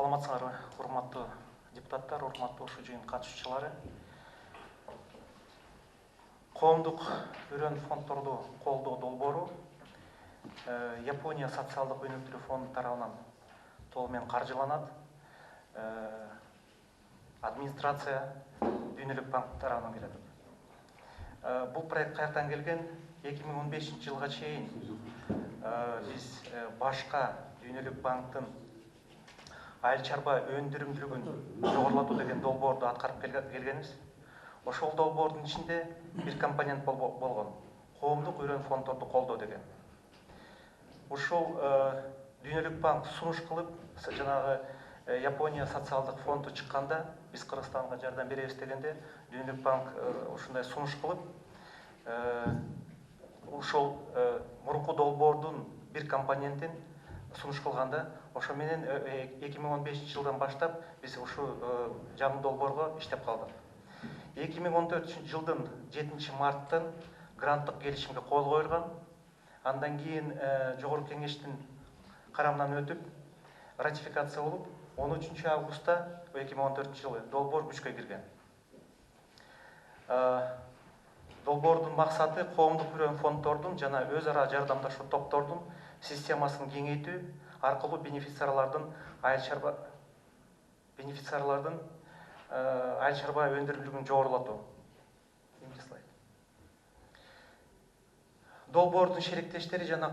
Саламатсыңарбы, урматтуу депутаттар, урматтуу ушул жыйын катышуучулары. Коомдук өрөн фонддорду колдоо долбоору Япония социалдык өнүктүрүү фонду тарабынан толугу каржыланат. Администрация Дүйнөлүк банк тарабынан келет. Бул проект каяктан келген? 2015 жылга чейин биз башка Дүйнөлүк банктын айыл чарба өндүрүмдүүлүгүн жогорулатуу деген долбоорду аткарып келгенбиз. Ошол долбоордун ичинде бир компонент болгон. Коомдук өрөн фонддорду колдоо деген. Ушул Дүйнөлүк банк сунуш кылып, жанагы Япония социалдык фонду чыкканда, биз Кыргызстанга жардам беребиз дегенде, Дүйнөлүк банк ушундай сунуш кылып, ушул мурунку долбоордун бир компонентин сунуш кылганда, ошо менен 2015 жылдан баштап биз ушу жаңы долбоорго иштеп калдык. 2014 жылдын 7 марттын гранттык келишимге кол коюлган. Андан кийин жогорку кеңештин карамынан өтүп, ратификация болуп, 13 августта 2014 жылы долбоор күчкө кирген. Долбоордун максаты коомдук өрөн фонддордун жана өз ара жардамдашуу топтордун системасын кеңейтүү аркылуу бенефициарлардын айыл чарба өндүрүмдүүлүгүн жогорулатуу. Долбоордун шериктештери жана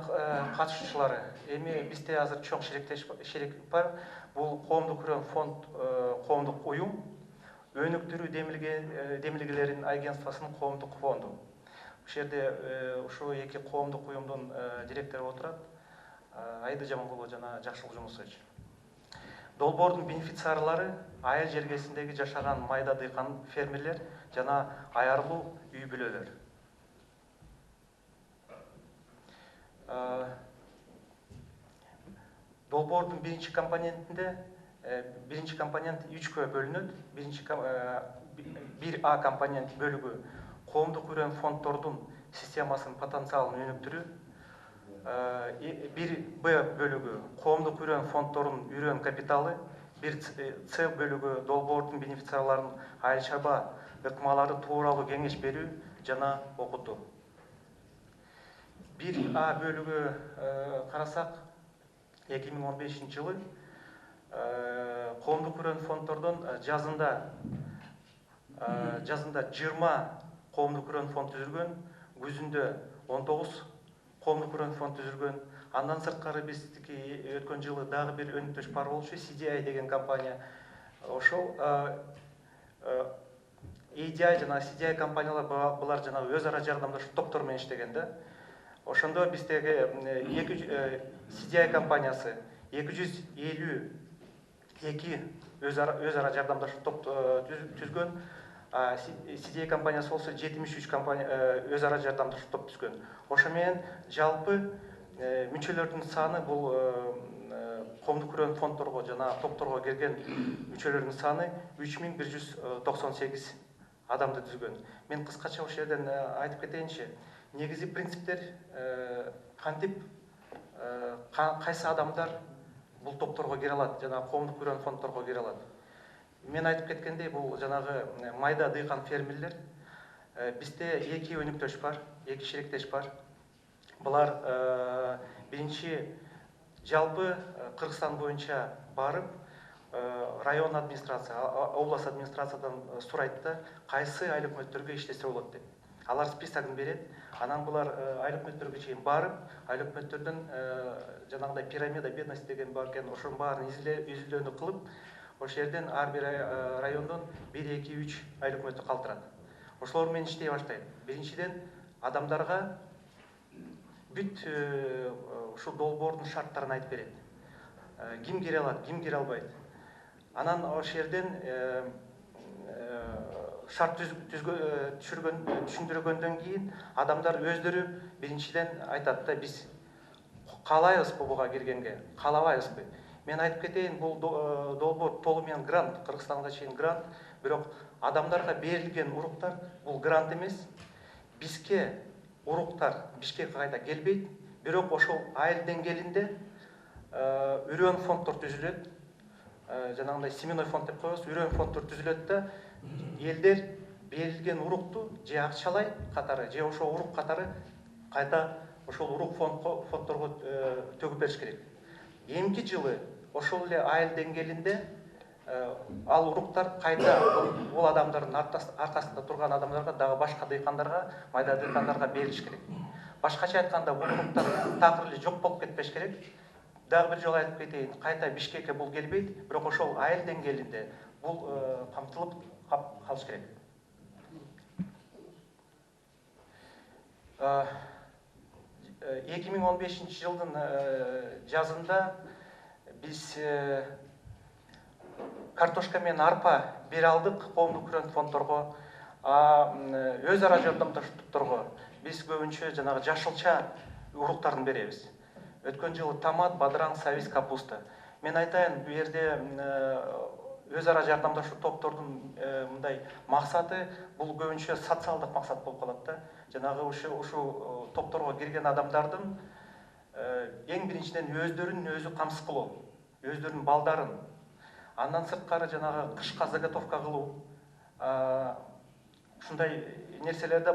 катышуучулары. Эми бизде азыр чоң шерик бар. Бул коомдук өрөн фонд, коомдук уюм, өнүктүрүү демилгелеринин агентствосунун коомдук фонду. Бул жерде ушу эки коомдук уюмдун директору отурат. Айды Жамангулова жана Жакшылык Жумусович. Долбоордун бенефициарлары айыл жергесиндеги жашаган майда дыйкан фермерлер жана аярлуу үй бүлөлөр. Долбоордун биринчи компонентинде биринчи компонент 3кө бөлүнөт. Бир А компонент бөлүгү коомдук өрөн фонддордун системасынын потенциалын өнүктүрүү. Бир Б бөлүгү коомдук өрөн фонддорунун өрөн капиталы. Бир С бөлүгү долбоордун бенефициарларынын айыл чарба ыкмалары тууралуу кеңеш берүү жана окутуу. Бир А бөлүгү карасак, 2015 жылы коомдук өрөн фонддордон жазында 20 коомдук өрөн фонд түзүлгөн, күзүндө 19 коомдук өрөн фонд түзүлгөн. Андан сырткары биздики өткөн жылы дагы бир өнүктүрүш бар болчу, CDI деген компания. Ошол EDI жана CDI компаниялар булар жана өз ара жардамдашуу топтор менен иштеген да. Ошондо биздеги CDI компаниясы 252 өз ара жардамдашуу топ түзгөн. CDI компаниясы болсо 73 өз ара жардамдашуу топ түзгөн. Ошо менен жалпы мүчөлөрдүн саны бул коомдук өрөн фонддорго жана топторго кирген мүчөлөрдүн саны 3198 адамды түзгөн. Мен кыскача ошол жерден айтып кетейинчи. Негизи принциптер кантип кайсы адамдар бул топторго кире алат жана коомдук өрөн фонддорго кире алат. Мен айтып кеткендей, бул жанагы майда дыйкан фермерлер. Бизде эки өнүктөш бар, эки шериктеш бар. Булар биринчи жалпы Кыргызстан боюнча барып, район администрация, область администрациядан сурайт да, кайсы айыл өкмөттөргө иштесе болот деп. Алар списогун берет. Анан булар айыл өкмөттөргө чейин барып, айыл өкмөттөрдөн жанагындай пирамида бедности деген бар экен, ошонун баарын изилдөөнү кылып, ошол жерден ар бир райондон 1, 2, 3 айыл өкмөттү калтырат. Ошолор менен иштей баштайт. Биринчиден адамдарга бүт ушул долбоордун шарттарын айтып берет. Ким кире алат, ким кире албайт. Анан ошол жерден шарт түшүндүргөндөн кийин адамдар өздөрү биринчиден айтат да, биз каалайбызбы буга киргенге, каалабайбызбы. Мен айтып кетейин, бул долбоор толугу менен грант, Кыргызстанга чейин грант, бирок адамдарга берилген уруктар бул грант эмес. Бизге уруктар Бишкекке кайта келбейт, бирок ошол айыл деңгээлинде өрөн фонддор түзүлөт. жанагындай семенной фонд деп коебуз, үйрөн фонддор түзүлөт да, элдер берилген урукту же акчалай катары, же ошол урук катары кайта ошол урук фонддорго төгүп бериш керек. Эмки жылы ошол эле айыл деңгээлинде ал уруктар кайта бул адамдардын аркасында турган адамдарга, дагы башка дыйкандарга, майда дыйкандарга берилиш керек. Башкача айтканда, бул уруктар такыр эле жок болуп кетпеш керек. Дагы бир жолу айтып кетейин, кайта Бишкекке бул келбейт, бирок ошол айыл деңгээлинде бул камтылып калыш керек. 2015 жылдын жазында биз картошка менен арпа бере алдык коомдук күрөн фонддорго, өз ара жардамдашуулторго биз көбүнчө жанагы жашылча уруктарын беребиз. Өткөн жылы томат, бадыраң, сабиз, капуста. Мен айтайын, бу жерде өз ара жардамдашуу топтордун мындай максаты бул көбүнчө социалдык максат болуп калат да. Жанагы ушу топторго кирген адамдардын эң биринчиден өздөрүн өзү камсыз кылуу, өздөрүнүн балдарын, андан сырткары жанагы кышка заготовка кылуу, ушундай нерселерде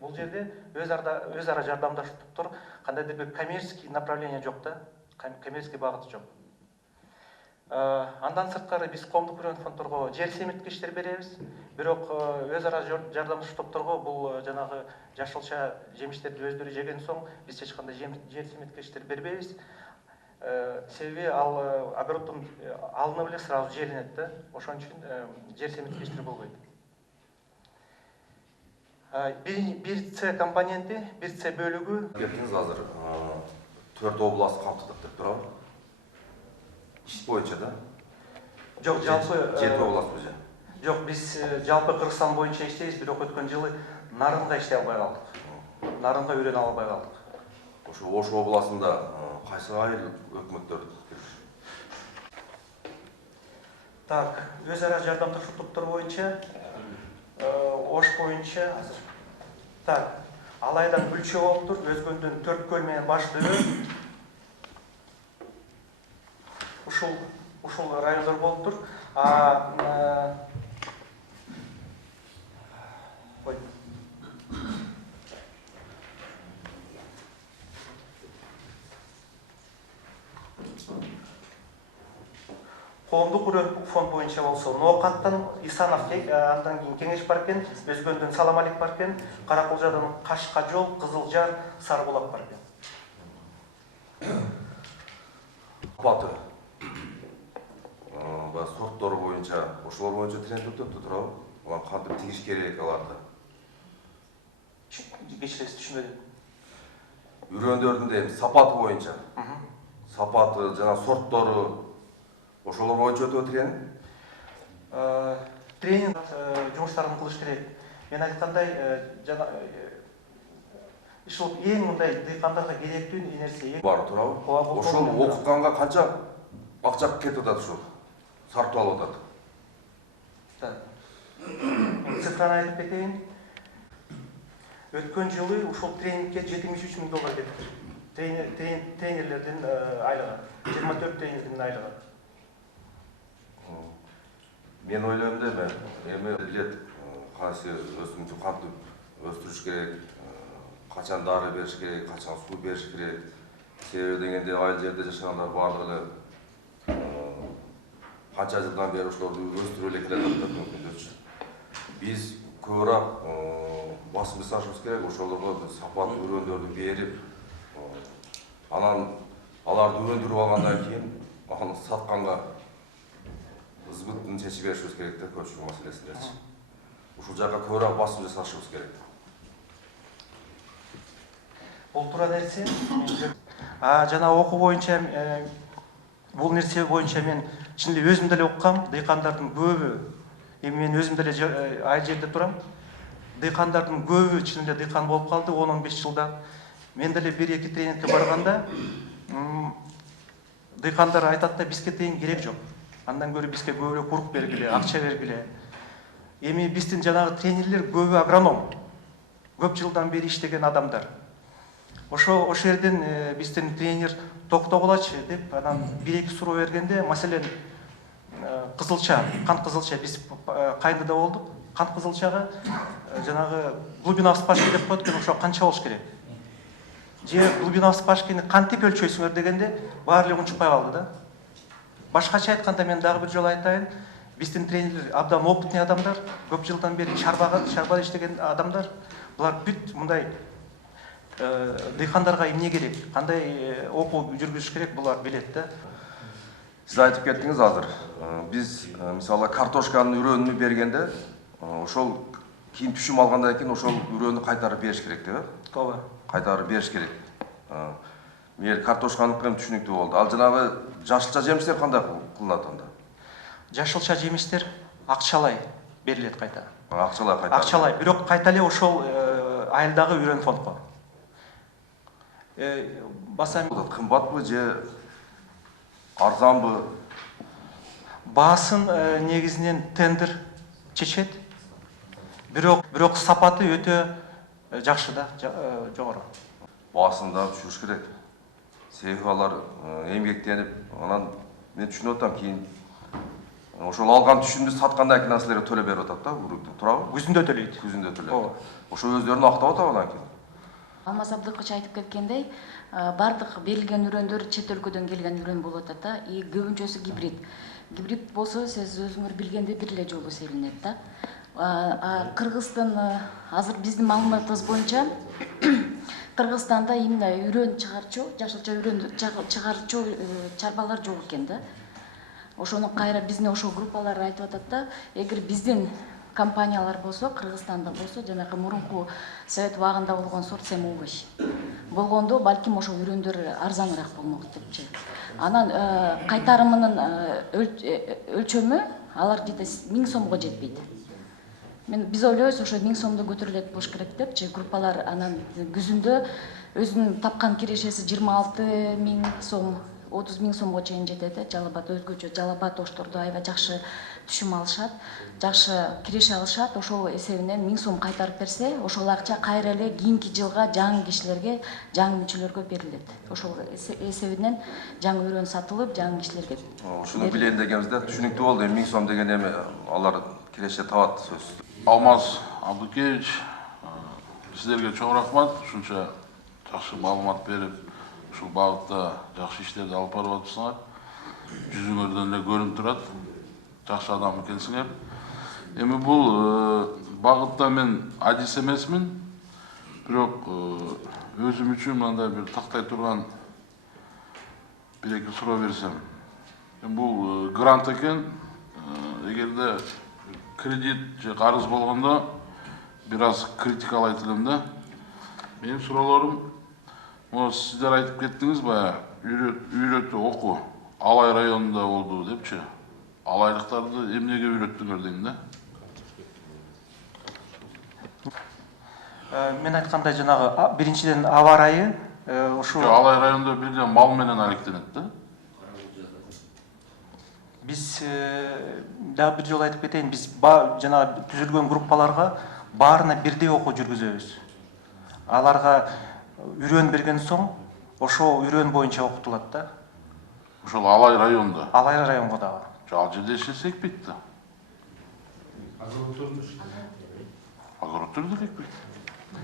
бул жерде өз ара жардамдашуу топтор кандайдыр бир коммерческий направление жок да, коммерческий багыты жок. Андан сырткары биз коомдук күрөн фонддорго жер семирткичтер беребиз, бирок өз ара жардамдашуу топторго бул жанагы жашылча жемиштерди өздөрү жеген соң биз эч кандай жер семирткичтер бербейбиз. Себеби ал огороддон алынып эле сразу желенет да, ошон үчүн жер семирткичтер болбойт. Бир С компоненти, бир С бөлүгү. Кеттиңиз азыр 4 област камтыдык деп турабы? Иш боюнча да? Жок, жалпы 7 област бизде. Жок, биз жалпы Кыргызстан боюнча иштейбиз, бирок өткөн жылы Нарынга иштей албай калдык. Нарынга үйрөнө албай калдык. Ошо Ош областында кайсы айыл өкмөттөр? Так, өз ара жардамдашуу топтор боюнча Ош боюнча азыр. Так, Алайдан Бүлчө болуптур, Өзгөндөн Төрткөл менен Баш Дөбө. Ушул райондор болуптур. Коомдук күрөн фонд боюнча болсо Ноокаттан Исанов, андан кийин Кеңеш бар экен, Өзгөндөн Саламалик бар экен, Каракулжадан Кашка жол, Кызылжар, Сарыбулак бар экен. Апаты. Сорттор боюнча, ошолор боюнча тренд өтөптү турабы? Улам кантип тигиш керек аларды? Кечиресиз, түшүнбөдүм. Үрөндөрдүн дейм, сапаты боюнча. Сапаты, жана сорттору ошолор боюнча өтөп тренинг? Тренинг жумуштарын кылыш керек. Мен айткандай, жана ушул эң мындай дыйкандарга керектүү нерсе бар турабы? Ошол окутканга канча акча кетип атат ушул? Сартып алып атат. Цифраны айтып кетейин. Өткөн жылы ушул тренингке $73 000 кетти. Тренерлердин айлыгы, 24 тренердин айлыгы. Мен ойлойм да, эми билет кайсы өсүмдүктү кантип өстүрүш керек, качан дары бериш керек, качан суу бериш керек. Себеби дегенде айыл жерде жашагандар бардыгы эле канча жылдан бери ошолорду өстүрүп эле келатат мүмкүнчү. Биз көбүрөөк басым жасашыбыз керек, ошолорго сапаттуу үрөндөрдү берип, анан аларды өндүрүп алгандан кийин аны сатканга збытын чечип беришибиз керек да, көчүрүү маселесиндечи. Ушул жакка көбүрөөк басым жасашыбыз керек. Бул туура нерсе. Жана окуу боюнча бул нерсе боюнча мен чын эле өзүм деле уккам, дыйкандардын көбү, эми мен өзүм деле айыл жерде турам. Дыйкандардын көбү чын эле дыйкан болуп калды 10-15 жылда. Мен деле 1-2 тренингке барганда дыйкандар айтат да, бизге тең керек жок. Андан көрө бизге көбүрөөк урук бергиле, акча бергиле. Эми биздин жанагы тренерлер көбү агроном. Көп жылдан бери иштеген адамдар. Ошо жерден биздин тренер токтогулачы деп анан 1-2 суроо бергенде, маселен, кызылча, кант кызылча биз кайындыда болдук. Кант кызылчага жанагы глубина вспашки деп коет экен, ошо канча болуш керек? Же глубина вспашкини кантип өлчөйсүңөр дегенде баары эле унчукпай калды да. Башкача айтканда мен дагы бир жолу айтайын, биздин тренерлер абдан опытный адамдар, көп жылдан бери чарбада иштеген адамдар. Булар бүт мындай дыйкандарга эмне керек, кандай окуу жүргүзүш керек, булар билет да. Сиз айтып кеттиңиз азыр. Биз мисалы картошканын үрөнүнү бергенде, ошол кийин түшүм алгандан кийин ошол үрөнү кайтарып бериш керек деп. Ооба. Кайтарып бериш керек. Мейли картошканыкы эми түшүнүктүү болду. Ал жанагы жашылча жемиштер кандай кылынат анда? Жашылча жемиштер акчалай берилет кайта. Акчалай кайтарып. Акчалай, бирок кайта эле ошол айылдагы үрөн фондко. Баса Кымбатпы же арзанбы? Баасын негизинен тендер чечет. Бирок сапаты өтө жакшы да, жогору. Баасын да түшүрүш керек. Себеби алар эмгектенип, анан мен түшүнүп атам, кийин ошол алган түшүмдү саткандан кийин силерге төлөп берип атат да, урукты. Туурабы? Күзүндө төлөйт. Күзүндө төлөйт. Ооба. Ошо өздөрүн актап атат анан кийин. Алмаз Абдыкыч айтып кеткендей, бардык берилген үрөндөр чет өлкөдөн келген үрөн болуп атат да, и көбүнчөсү гибрид. Гибрид болсо, сиз өзүңөр билгендей бир эле жолу себилинет да. Кыргызстан азыр биздин маалыматыбыз боюнча Кыргызстанда именно үрөн чыгарчу, жашылча үрөн чыгарчу чарбалар жок экен да. Ошону кайра биздин ошол группалар айтып атат да, эгер биздин компаниялар болсо, Кыргызстанда болсо, жанагы мурунку совет убагында болгон сорт семовощ болгондо балким ошол үрөндөр арзаныраак болмок депчи. Анан кайтарымынын өлчөмү алар жете 1000 сомго жетпейт. Биз ойлойбуз ошо 1000 сомдо көтөрүлөт болуш керек депчи. Группалар анан күзүндө өзүнүн тапкан кирешеси 26.000 сом, 30.000 сомго чейин жетет. Жалабат өзгөчө жалабат оштордо аябай жакшы түшүм алышат, жакшы киреше алышат. Ошол эсебинен 1000 сом кайтарып берсе, ошол акча кайра эле кийинки жылга жаңы кишилерге, жаңы мүчөлөргө берилет. Ошол эсебинен жаңы үрөн сатылып, жаңы кишилерге. Ушуну билейин дегенибизде түшүнүктүү болду. 1000 сом деген эми алар киреше табат сөзсүз. Алмаз Абдыкеевич, сиздерге чоң рахмат. Ушунча жакшы маалымат берип, ушул багытта жакшы иштерди алып барып атасыңар. Жүзүңөрдөн эле көрүнүп турат. Жакшы адам экенсиңер. Эми бул багытта мен адис эмесмин, бирок өзүм үчүн мындай бир тактай турган бир-эки суроо берсем. Бул грант экен. Эгерде кредит же карыз болгондо бир аз критикалайт элем да. Менин суроолорум, сиздер айтып кеттиңиз баягы үйрөтүү окуу Алай районунда болду депчи. Алайлыктарды эмнеге үйрөттүңөр дейм да. Мен айткандай жанагы биринчиден аба ырайы ушул Алай районунда бир мал менен алектенет да. Биз дагы бир жолу айтып кетейин, биз жанагы түзүлгөн группаларга баарына бирдей окуу жүргүзөбүз. Аларга үрөн берген соң ошол үрөн боюнча окутулат да. Ошол Алай районунда. Алай районго дагы. Ал жерде иштесе экпейт да. Огороддор экпейт.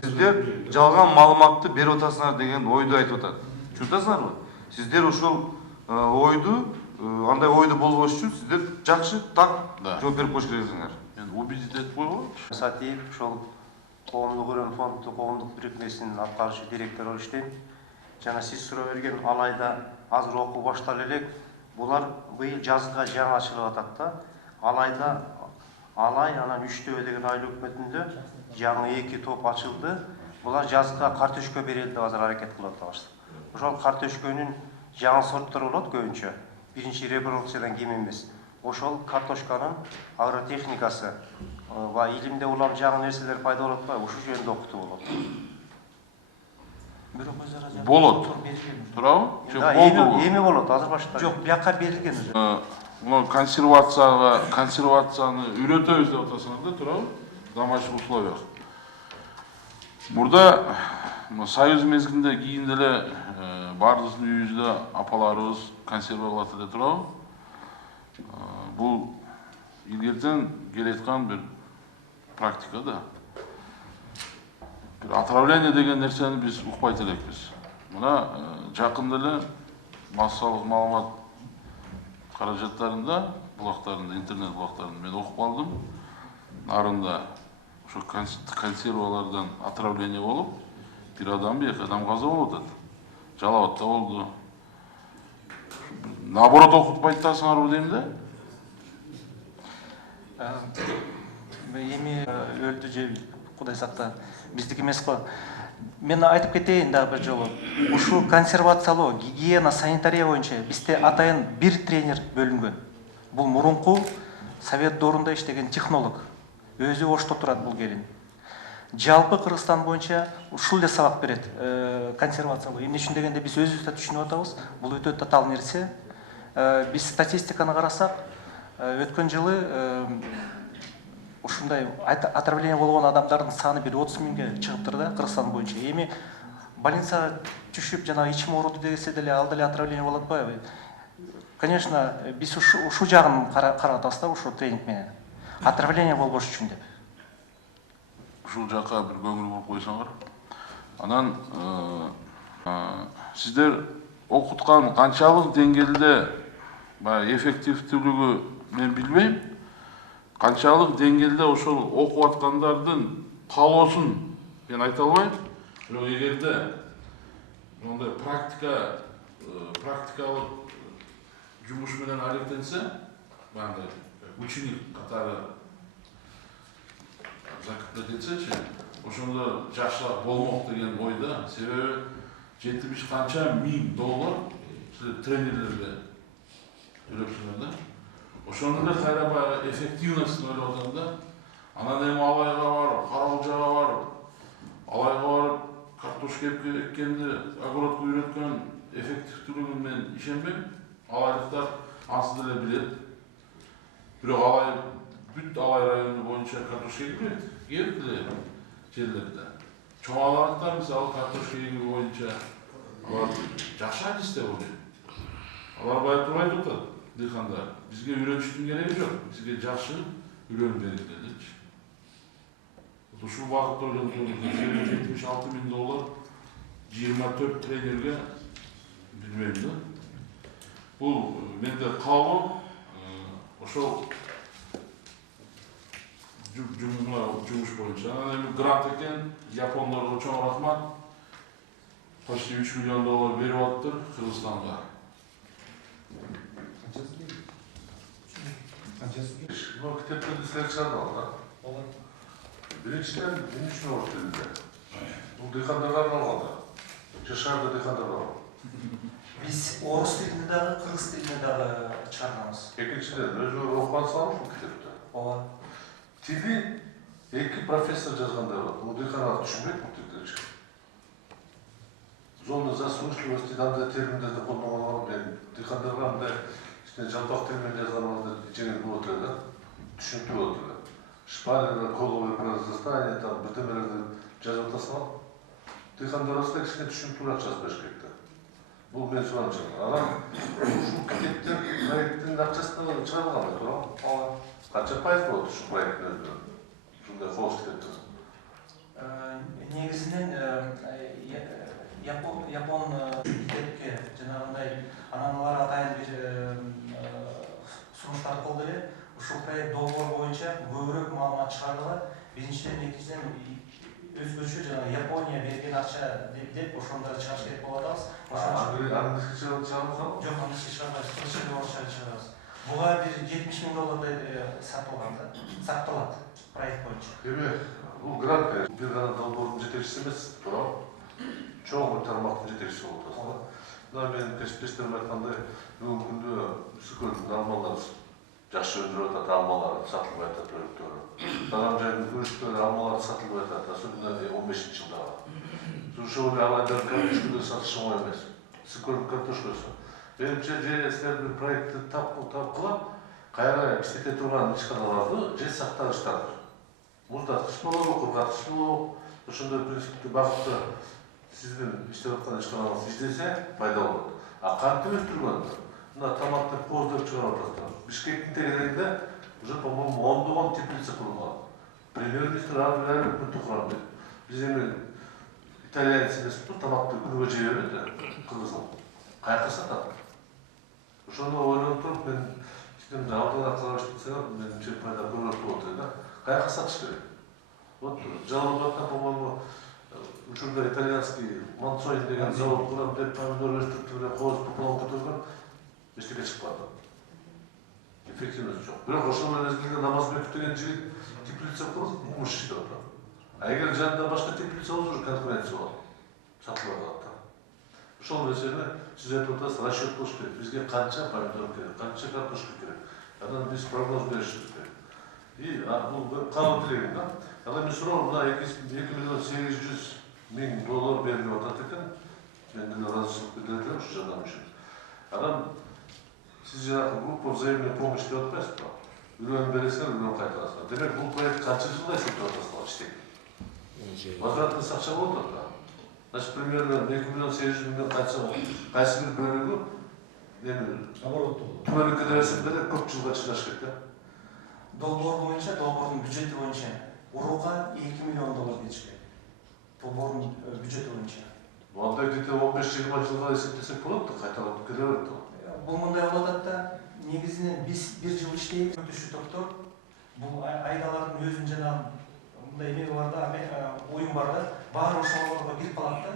Сиздер жалган маалыматты берип атасыңар деген ойду айтып атат. Түшүнөсүңөрбү? Сиздер ушул ойду, андай ойду болбош үчүн сиздер жакшы так жооп берип коюш керексиңер. Мен убедить этип койгойчу. Сатиев ошол коомдук үрөн фонду коомдук бирикмесинин аткаруучу директору болуп иштейм. Жана сиз суроо берген Алайда азыр окуу башталып элек. Булар быйыл жазга жаңы ачылып атат да. Алайда Алай анан Үчтөбө деген айыл өкмөтүндө жаңы 2 топ ачылды. Булар жазга картөшкө берели деп азыр аракет кылып атабыз. Ошол картөшкөнүн жаңы сорттору болот көбүнчө. Биринчи репродукциядан кем эмес. Ошол картошканын агротехникасы ва илимде улам жаңы нерселер пайда болот атпайбы? Ушул жөнүндө окутуу болот. Бирок өзара жардам Болот. Туурабы? Же болду? Эми болот, азыр баштайт. Жок, бияка берилген. Консервацияны үйрөтөбүз деп атасыңар да, туурабы? В домашних условиях. Мурда союз мезгилинде кийин эле бардыгыбыздын үйүбүздө апаларыбыз консерва кылат эле, туурабы? Бул илгертен келеткан бир практика да. Бир отравление деген нерсени биз укпайт элекпиз. Мына жакында эле массалык маалымат каражаттарында, булактарында, интернет булактарында мен окуп калдым. Нарында ошо консервалардан отравление болуп, бир адам, эки адам каза болуп атат. Жалал Абадта болду. Наоборот окутпайт атасыңарбы дейм да. Эми өлдү же Кудай сакта биздики эмес го. Мен айтып кетейин дагы бир жолу. Ушу консервациялоо, гигиена, санитария боюнча бизде атайын бир тренер бөлүнгөн. Бул мурунку Совет доорунда иштеген технолог. Өзү Ошто турат бул келин. Жалпы Кыргызстан боюнча ушул эле сабак берет консервациялоо. Эмне үчүн дегенде биз өзүбүз да түшүнүп атабыз. Бул өтө татаал нерсе. Биз статистиканы карасак, өткөн жылы ушундай отравление болгон адамдардын саны бир 30 миңге чыгыптыр да Кыргызстан боюнча. Эми больницага түшүп жана ичим ооруду десе деле ал деле отравление болот атпайбы? Конечно, биз ушу жагын карап атабыз да ушу тренинг менен. Отравление болбош үчүн деп. Ушул жакка бир көңүл буруп койсоңор. Анан сиздер окуткан канчалык деңгээлде баягы эффективдүүлүгү мен билбейм. Канчалык деңгээлде ошол окуп аткандардын каалоосун мен айта албайм. Бирок эгерде мондай практикалык жумуш менен алектенсе, баягы ученик катары закреплять этсечи, ошондо жакшыраак болмок деген ойда. Себеби 70 канча миң доллар силер тренерлерге төлөпсүңөр да. Ошондо да кайра баягы эффективностун ойлоп атам да. Анан эми Алайга барып, Каралжага барып, Алайга барып картошка эккенди огородко үйрөткөн эффективдүүлүгүн мен ишенбейм. Алайлыктар ансы деле билет. Бирок Алай бүт Алай району боюнча картошка эгилбейт. Кээ бир жерлерде. Чоң алайлыктар мисалы картошка эгүү боюнча алар жакшы адис деп ойлойм. Алар бай турбай турат. Дыйкандар бизге үйрөнүштүн кереги жок. Бизге жакшы үйрөнүп бериңер депчи. Ушул багытта ойлонуп 76 миң доллар 24 тренерге билбейм да. Бул менде каалоо ошол жумуш боюнча. Анан эми грант экен, япондорго чоң рахмат. Почти 3 миллион доллар берип атыптыр Кыргызстанга. Ну, китептерди силер чыгарып да. Биринчиден эмне үчүн орус тилинде? Бул дыйкандарга арналган да. Жашарда дыйкандарга арналган. Биз орус тилинде дагы, кыргыз тилинде дагы чыгарганбыз. Экинчиден өзү окуп атсаңыз ушул китепти. Ооба. Тили эки профессор жазгандар бар. Бул дыйкандар түшүнбөйт бул тилди. Зона засушливости андай терминдерди колдонгон мен дыйкандарга андай жалпак тил менен жазгандар жеңил болот эле да. Түшүнүктүү болот эле. Шпалеры, коловое произрастание, там бирдемелерди жазып атасың. Дыйкандарыбызда кичине түшүнүктүүрөөк жазып бериш керек да. Бул мен суранчым. Анан ушул китептер проекттин акчасына чыгарылган да, туура? Ооба. Канча пайыз болот ушул проекттин өзүнөн? Ушундай фокус китептер. Негизинен Япон китепке жанагындай анан алар атайын бир сунуштар колду эле. Ушул проект долбоор боюнча көбүрөөк маалымат чыгарылат. Биринчиден, экинчиден өзгөчө жана Япония берген акча деп ошондо чыгарыш керек болуп атабыз. Английский чыгарабыз? Жок, английский чыгарбайбыз, кыргызча орусча чыгарабыз. Буга бир 70 миң доллардай сатылган да, сакталат проект боюнча. Эми бул грант бир гана долбоордун жетекчиси эмес, туура? Чоң бир тармактын жетекчиси болуп атасыз. Мына менин кесиптештерим айткандай, бүгүнкү күндө Сүкөлдүн алмалары жакшы өндүрүп атат, алмалар сатылбай атат өрүктөрү. Дагам жайдын өрүктөрү алмалар сатылбай атат, особенно 15-жылдагы. Ошол алайдар картошканы сатыш оңой эмес. Сүкөлдүн картошкасы. Менимче же силер бир проектти тапкылап, кайра иштете турган ишканаларды же сактагычтардыр. Муздаткыч болобу, кургаткыч болобу, ошондой принципти багытта сиздин иштеп аткан ишканаңыз иштесе пайда болот. А кантип өстүргөндүр? Мына томатты поз деп чыгарып атат. Бишкектин тегерегинде уже, по-моему, ондогон теплица курулган. Премьер-министр ар бир өкмөттү курам дейт. Биз эми итальянец эмеспиз, тамакты күнүгө жей берет да, кыргызым. Каяка сатат? Ошону ойлонуп туруп, мен сиздин алдыга караш десем, менимче пайда көбүрөөк болот да. Каяка сатыш керек? Вот жалобатта, по-моему, учурда итальянский Монцоин деген завод курам деп помидор өстүрүп эле кооз пополам көтөргөн, эчтеке чыкпады. Эффективность жок. Бирок ошол мезгилде Намазбеков деген жигит теплица куруп, муш иштеп атат. А эгер жанында башка теплица болсо, уже конкуренция болот. Сатылып калат. Ошол нерсени сиз айтып атасыз, расчет кылыш керек. Бизге канча помидор керек, канча картошка керек. Анан биз прогноз беришибиз керек. И бул кабыл тилегим да. Анан мен суроо, мына 2 миллион 800 миң доллар берилип атат экен. Мен деле ыраазычылык билдире элем ушу жардам үчүн. Анан сиз жанагы группа взаимной помощи деп атпайсызбы? Үлгөнү бересиңер, үлгөнү кайтарасыңар. Демек бул проект канча жылда эсептеп атасыңар иштейт? Возвратный акча болот да. Значит, примерно 2 миллион 800 миң кайсы бир бөлүгү түмөнүккө бересиңер деле көп жылга чыгаш керек да. Долбоор боюнча, долбоордун бюджети боюнча урууга 2 миллион доллар кетишкен. Долбоордун бюджети боюнча. Анда где-то 15-20 жылга эсептесек болот да, кайталап келе берет да. Бул мындай болуп атат да, негизинен биз 1 жыл иштейбиз, өтүшү токтор. Бул айдалардын өзүнүн жана мындай эме бар да, оюн бар да, баары ошолорго кирип калат да.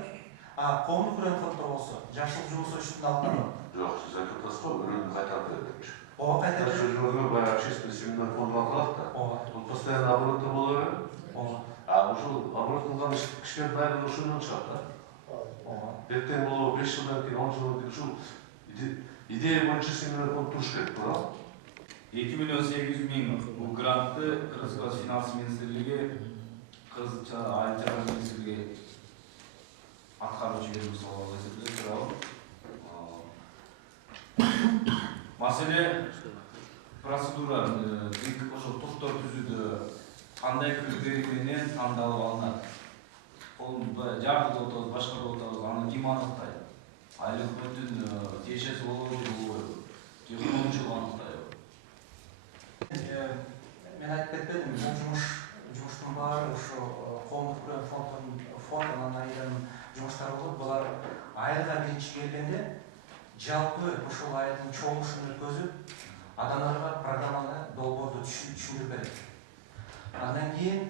А коомдук районкомдор болсо, жашыл жумуш өчүн алдына. Жок, сиз айтып атасыз го, өрөөнү кайтарып берет депчи. Ооба кайтарып берет. Өзүңөргө баягы общественный семинар фондун кылат да. Ооба. Бул постоянно оборотто боло берет. Ооба. А ушул оборот кылган кишилердин айлыгы ушундан чыгат да. Ооба. Эртең болобу 5 жылдан кийин, 10 жылдан кийин ушул идея боюнча семинар фонд туруш керек, туурабы? 2 миллион 800 миң бул грантты Кыргыз финанс министрлиги, Кыргыз айыл чарба министрлиги аткаруучу ведомстволорго эсептелет, туурабы? Маселе процедура ошол топтор түзүүдө кандай критерий менен тандалып алынат? Жарды деп атабыз, башка деп атабыз, аны ким аныктайт? Айыл өкмөттүн тиешеси болобу, же коомчулук аныктайбы? Мен айтып кетпедим, бул жумуштун баары ошо коомдук фондунан айрым жумуштар болот. Булар айылга биринчи келгенде жалпы ошол айылдын чогулушун өткөзүп, адамдарга программаны, долбоорду түшүндүрүп берет. Андан кийин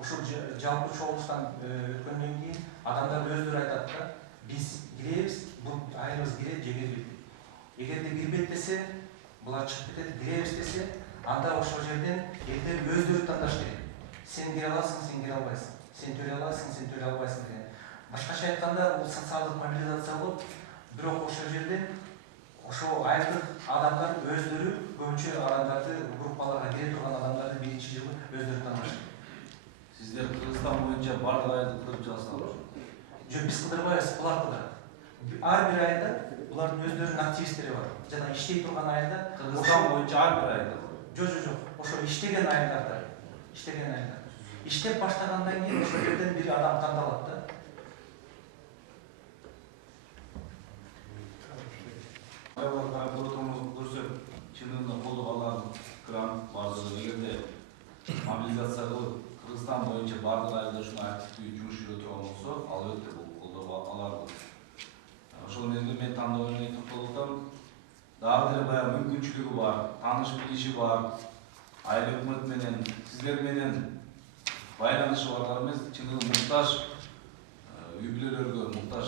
ошол жалпы чогулуштан өткөндөн кийин адамдар өздөрү айтат да, биз киребиз, бул айылыбыз кирет же кирбейт. Эгерде кирбейт десе, булар чыгып кетет, киребиз десе, анда ошол жерден элдер өздөрү тандаш керек. Сен кире аласың, сен кире албайсың. Сен төлөй аласың, сен төлөй албайсың деген. Башкача айтканда, бул социалдык мобилизация болуп, бирок ошол жерде ошол айылдык адамдар өздөрү көбүнчө адамдарды, группаларга кире турган адамдарды биринчи жылы өздөрү тандаш керек. Сиздер Кыргызстан боюнча бардык айылды кырып чыгасыңар. Жок, биз кыдырбайбыз, булар кыдырат. Ар бир айылда булардын өздөрүнүн активисттери бар. Жана иштей турган айылда Кыргызстан боюнча ар бир айылда. Жок. Ошо иштеген айылдарда. Иштеп баштагандан кийин ошол жерден бир адам тандалат да. Айылга боротомузду көрсөк, чынында колдоп алган грант бардыгы эгерде мобилизация кылып Кыргызстан боюнча бардык айылда ушундай активдүү жумуш жүрө турган болсо, албетте бул колдоп аларбыз. Ошол мезгилде мен тандоого токтолуп атам. Дагы деле баягы мүмкүнчүлүгү бар, тааныш билиши бар, айыл өкмөт менен, сиздер менен байланышы барлар эмес, чындыгы муктаж, үй бүлөлөргө муктаж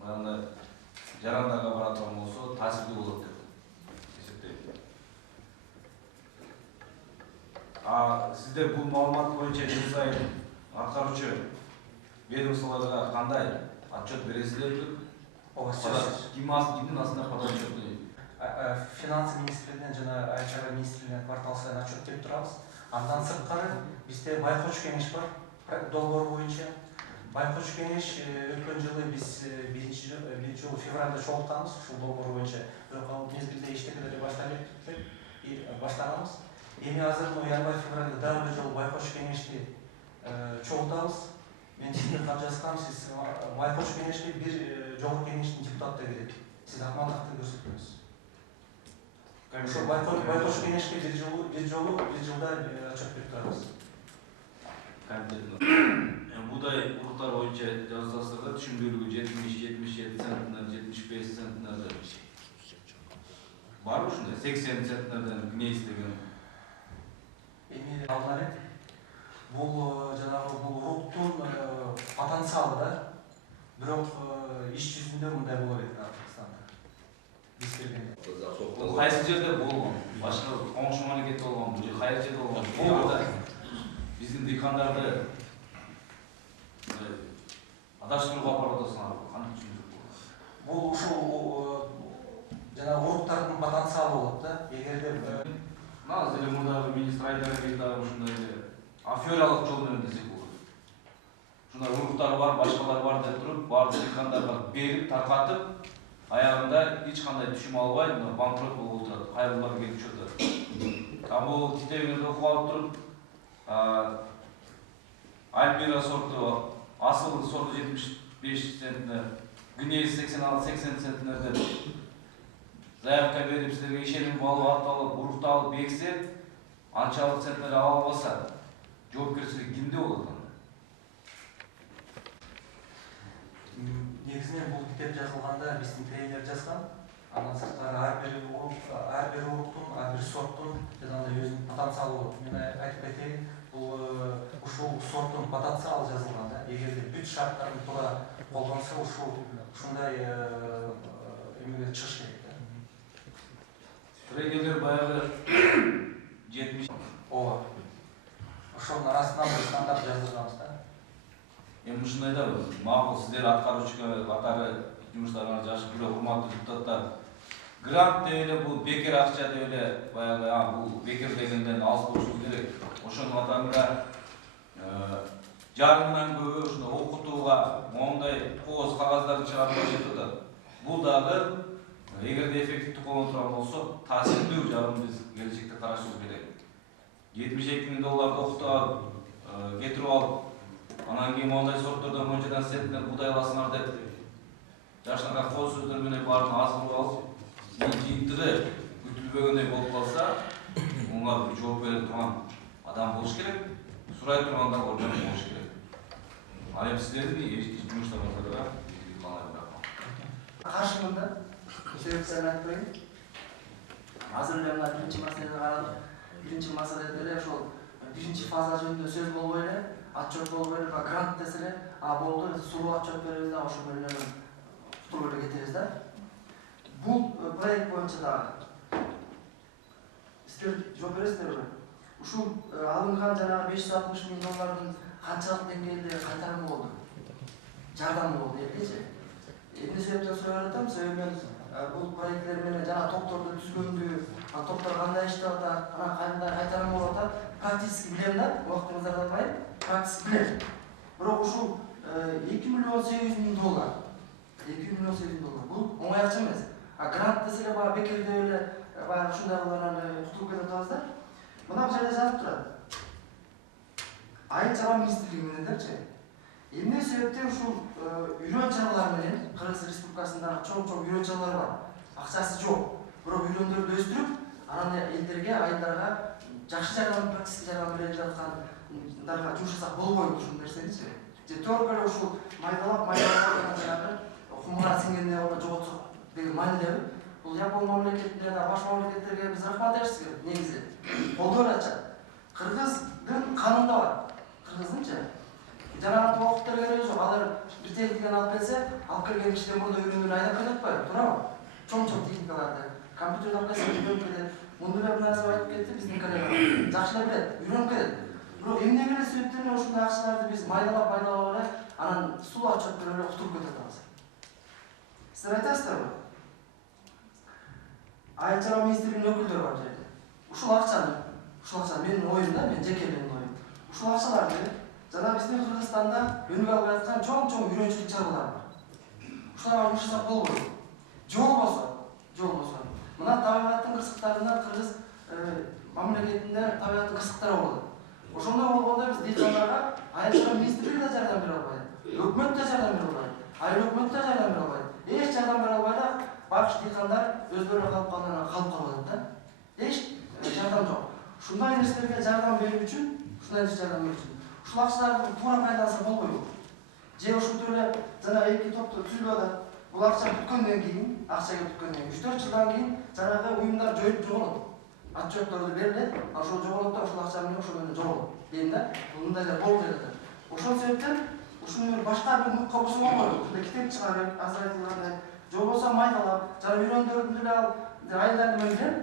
баягындай жарандарга бара турган болсо таасирдүү болот деп эсептейм. Сиздер бул маалымат боюнча жыл сайын аткаруучу ведомстволорго кандай отчет бересиздерби? Кимдин астында подотчетный? Финансы министрлигинен жана айыл чарба министрлигинен квартал сайын отчет берип турабыз. Андан сырткары бизде байкоч кеңеш бар, долбоор боюнча. Байкоч кеңеш өткөн жылы биз биринчи жолу февралда чогултканбыз ушул долбоор боюнча. Бирок ал мезгилде иштегеле баштаганбыз. Эми азыр январь февралда дагы бир жолу байкоч кеңешти чогултабыз. Мен сизге кат жазгам, сиз байкоч кеңешке бир жогорку кеңештин депутаты да кирет. Сиз амандыкты көрсөтөсүз. Ошо байкош кеңешке бир жылда отчет берип турабыз. Будай уруктар боюнча жазасыздар да түшүндүрүүгү 70-77 центнер, 75 центнер бар ушундай 80 центнерден гнейс деген. Эми алар бул жанагы бул уруктун потенциалы да, бирок иш жүзүндө мындай боло берет Кыргызстанда. Биз келгенде. Кайсы жерде болгон? Башка коңшу мамлекетте болгон, бул кайсы жерде болгон? Биздин дыйкандарды адаштырууга алып атасыңар, кантип түшүндүрүп болот? Бул ушул жанагы уруктардын потенциалы болот да. Эгерде Азыр эле мурдагы министр айдар эле ушундай афералык жол менен десек болот. Ушундай уруктар бар, башкалар бар деп туруп, баардык дыйкандарга берип, таркатып, аягында эч кандай түшүм албай, банкрот болуп отурат, кайрылуулар келип чыгып атат. Бул китебиңизде окуп алып туруп, Альмира сорту, асыл сорту 75 центнер, гнейс 80 центнерден заявка берип, силерге ишеним алып алып, урукту алып бексе, анчалык центнер ала албаса, жоопкерчилик кимде болот анда? негизинен бул китеп жазылганда биздин трейдер жазган. Андан сырткары ар бир уруктун, ар бир сорттун жанагындай өзүнүн потенциалы болот. Мен айтып кетейин, бул ушул сорттун потенциалы жазылган да. Эгерде бүт шарттарын туура колдонсо, ушундай эмеге чыгыш керек да. Трейдерлер баягы 70. Ооба. Ошонун арасынан бир стандарт жаздырганбыз да. Эми ушундай да макул, сиздер аткаруучу катары жумуштарыңар жакшы, бирок урматтуу депутаттар, грант деп эле бул бекер акча деп эле баягы бул бекер дегенден алыс болушубуз керек. Ошонун катарында жарымынан көбү ушундай окутууга моундай кооз кагаздарды чыгарууга жетип атат. Бул дагы эгерде эффективдүү колдоно турган болсо, таасирдүү жагын биз келечекте карашыбыз керек. $72,000 окутуп алып, кетирип алып, анан кийин моундай сорттордон мынчадан центнер будай аласыңар деп жашнакай кооз сөздөр менен баарын азгырып алып, жыйынтыгы күтүлбөгөндөй болуп калса, муга бир жооп бере турган адам болуш керек, сурай тургандар ордон болуш керек. Ал эми сиздердин жумуштарыңызга кандай бирок каршымын да. Себебин айтпайын. Азыр эле мына биринчи маселени карадык. Биринчи маселеде эле ошол биринчи фаза жөнүндө сөз болбой эле, отчет болбой эле, грант десе эле, болду, суроо отчет беребиз да, ошо менен туруп эле кетебиз да. Бул проект боюнча дагы сиздер жооп бересиздерби? Ушул алынган жанагы $560,000 канчалык деңгээлде кайтарымы болду? Жардамы болду элгечи? Эмне себептен сурап атам? Себеби мен бул проекттер менен жана топторду түзгөндү, топтор кандай иштеп атат, анан кандай кайтарым болуп атат, практически билем да, убактыңыздарды албайм, практически билем. Бирок ушул $2,800,000, $2,800,000 бул оңой акча эмес. Грант десе эле баягы бекер деп эле баягы ушундай кылып кутулуп кетип атабыз да. Мына бул жерде жазып турат. Айыл чарба министрлиги менен депчи. Эмне себептен ушул үйрөн чарбалар менен Кыргыз Республикасындагы чоң үйрөн чарбалар бар. Акчасы жок. Бирок үйрөндөрдү өстүрүп, анан элдерге, айылдарга жакшы жардам, практически жардам берип жаткандарга жумуш жасап болбойт ушул нерсеничи. Же только эле ушул майдалап жанагы кумга сиңгенде жоготсок деген маанилеби? Бул Жапон мамлекетине да, башка мамлекеттерге биз рахмат айтышыбыз керек. Негизи колдоо атат. Кыргыздын канунда бар. Кыргыздынчы жанагы токтор кереги жок. Алар бир техниканы алып келсе, алып келген кишиден мурда үйрөнүүнү айдап кетип атпайбы, туурабы? Чоң техникаларды, компьютерди алып келсе үйрөнүп кетет. Мунду эле бир нерсе айтып кетти биздин коллега. Жакшы эле билет, үйрөнүп кетет. Бирок эмнеге эле себептен ушундай акчаларды биз майдалап эле анан суу ачып берип эле кутуруп кетип атабыз. Сиздер айтасыздарбы? Айыл чарба министрлигинин өкүлдөрү бар жерде. Ушул акчаны менин оюм да, мен жеке менин оюм. Ушул акчаларды жана биздин Кыргызстанда өнүгүп алып жаткан чоң үйрөнчүлүк чарбалар бар. Ушуларга жумуш жасап болбойбу? Жол болсо. Мына табигаттын кырсыктарында Кыргыз мамлекетинде табигаттын кырсыктары болот. Ошондой болгондо биз дыйкандарга айыл чарба министрлиги да жардам бере албайт, өкмөт да жардам бере албайт, айыл өкмөт да жардам бере албайт. Эч жардам бере албай да багыш дыйкандар өздөрү калып калып атат да. ушундай нерселерге жардам берүү үчүн, ушул акчаларды туура пайдаланса болбойбу? Же ушинтип эле жанагы эки топту түзүлүп атат. Бул акча бүткөндөн кийин, акчага бүткөндөн кийин 3-4 жылдан кийин жанагы уюмдар жоголот. Отчетторду берилет, ошол жоголот да ошол акча менен ошол менен жоголот. Дейм да, мындайлар болуп жатат. Ошол себептен ушуну башка бир мукка болсо болбойбу. Ушундай китеп чыгарып, азыр айтылгандай, же болбосо майдалап, жана үйрөндөрдү деле ал айылдарды мен билем,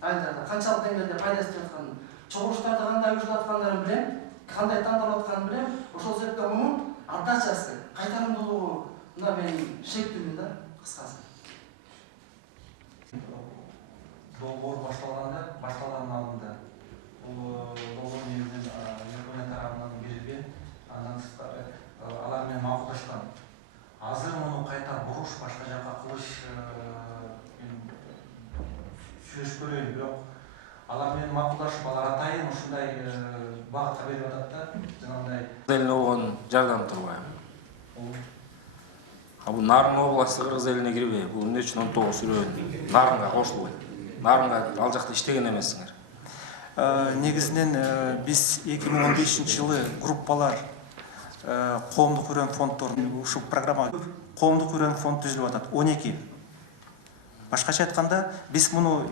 айылдарда канчалык деңгээлде пайдасы жатканын, чогулуштарды кандай уюштуруп аткандарын билем, кандай тандалып атканын билем. Ошол себептен мунун отдачасы, кайтарымдуулугуна мен шектүүмүн да, кыскасы. Долбоор башталганын алдында бул долбоор негизинен Жапония тарабынан берилген, андан тышкары алар менен макулдашкан. Азыр муну кайта буруш, башка жака кылыш сүйлөшүп көрөйүн, бирок алар менен макулдашып, алар атайын ушундай багытка берип атат да, жанагындай элине болгон жардам турбайбы? Бул Нарын областы кыргыз элине кирбей, бул эмне үчүн 19 үрөөн Нарынга кошулбайт? Нарынга ал жакта иштеген эмессиңер? Негизинен биз 2015 жылы группалар коомдук үрөөн фонддорун ушул программа коомдук үрөөн фонд түзүлүп атат 12. Башкача айтканда биз муну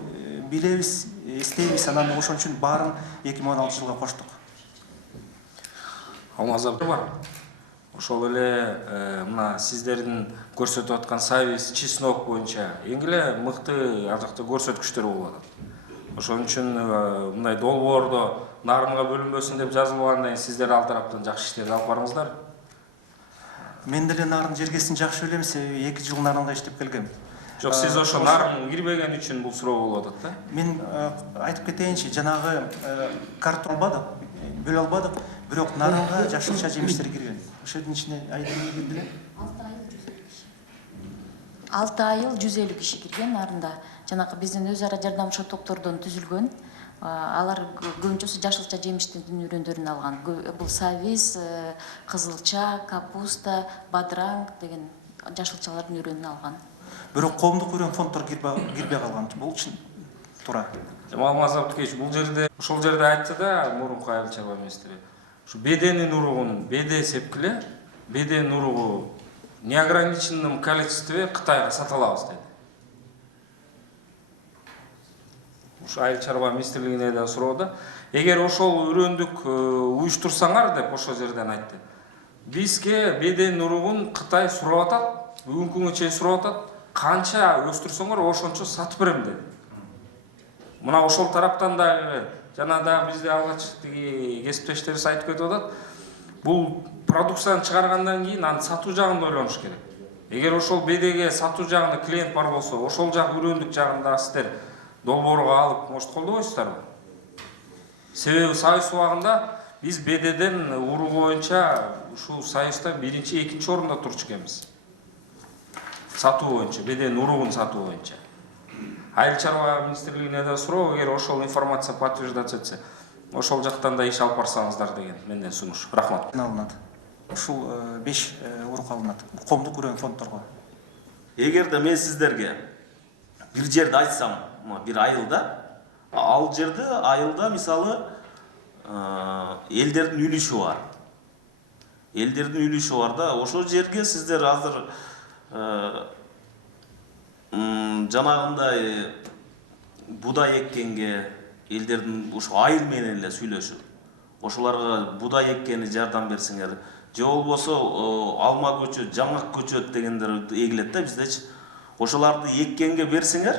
билебиз, эстейбиз, анан ошон үчүн баарын 2016 жылга коштук. Алмазаб бар. Ошол эле мына сиздердин көрсөтүп аткан Савис, Чеснок боюнча эң эле мыкты ал жакта көрсөткүчтөр болуп атат. Ошон үчүн мындай долбоордо Нарынга бөлүнбөсүн деп жазылгандан кийин сиздер ал тараптан жакшы иштерди алып барыңыздар. Мен деле Нарын жергесин жакшы билем, себеби 2 жыл Нарында иштеп келгем. Жок, сиз ошо Нарын кирбеген үчүн бул суроо болуп атат да? Мен айтып кетейинчи, жанагы карту албадык, бөлө албадык, бирок Нарынга жашылча жемиштер кирген. Ошонун ичине айдын билем. 6 айыл 150 киши кирген Нарында. Жанагы биздин өз ара жардамчы топтордон түзүлгөн. Алар көбүнчөсү жашылча жемиштин үрөндөрүн алган. Бул савис, кызылча, капуста, бадранг деген жашылчалардын үрөнүн алган. Бирок коомдук үрөөн фонддор кирбей калган. Бул чын туура. Алмаз Абдыкеч бул жерде ошол жерде айтты да, мурунку айыл чарба министри. Ушу беденин уругун беде сепкиле, беденин уругу в неограниченном количестве Кытайга сата алабыз деди. Ушу айыл чарба министрлигине да суроодо. Эгер ошол үрөндүк уюштурсаңар деп ошол жерден айтты. Бизге беденин уругун Кытай сурап атат, бүгүнкү күнгө чейин сурап атат. Канча өстүрсөңөр ошончо сатып берем деди. Мына ошол тараптан да жана да бизде алгач тиги кесиптештерибиз айтып кетип атат. Бул продукцияны чыгаргандан кийин аны сатуу жагын да ойлонуш керек. Эгер ошол бедеге сатуу жагында клиент бар болсо, ошол жак үрөндүк жагында сиздер долбоорго алып, может колдобойсуздарбы? Себеби Союз убагында биз бедеден уругу боюнча ушул Союзда 1-2 орунда турчу экенбиз. Сатуу боюнча, беденин уругун сатуу боюнча. Айыл чарба министрлигине да суроо, эгер ошол информация подтверждаться этсе, ошол жактан да иш алып барсаңыздар деген менден сунуш. Рахмат. Алынат. Ушул 5 урук алынат. Коомдук үрөөн фонддорго. Эгерде мен сиздерге бир жерди айтсам, бир айылда, ал жерде айылда мисалы элдердин үлүшү бар. Элдердин үлүшү бар да, ошол жерге сиздер азыр жанагындай будай эккенге элдердин ошо айыл менен эле сүйлөшүп, ошолорго будай эккени жардам берсиңер. Же болбосо алма көчөт, жаңак көчөт дегендер эгилет да биздечи. Ошоларды эккенге берсиңер,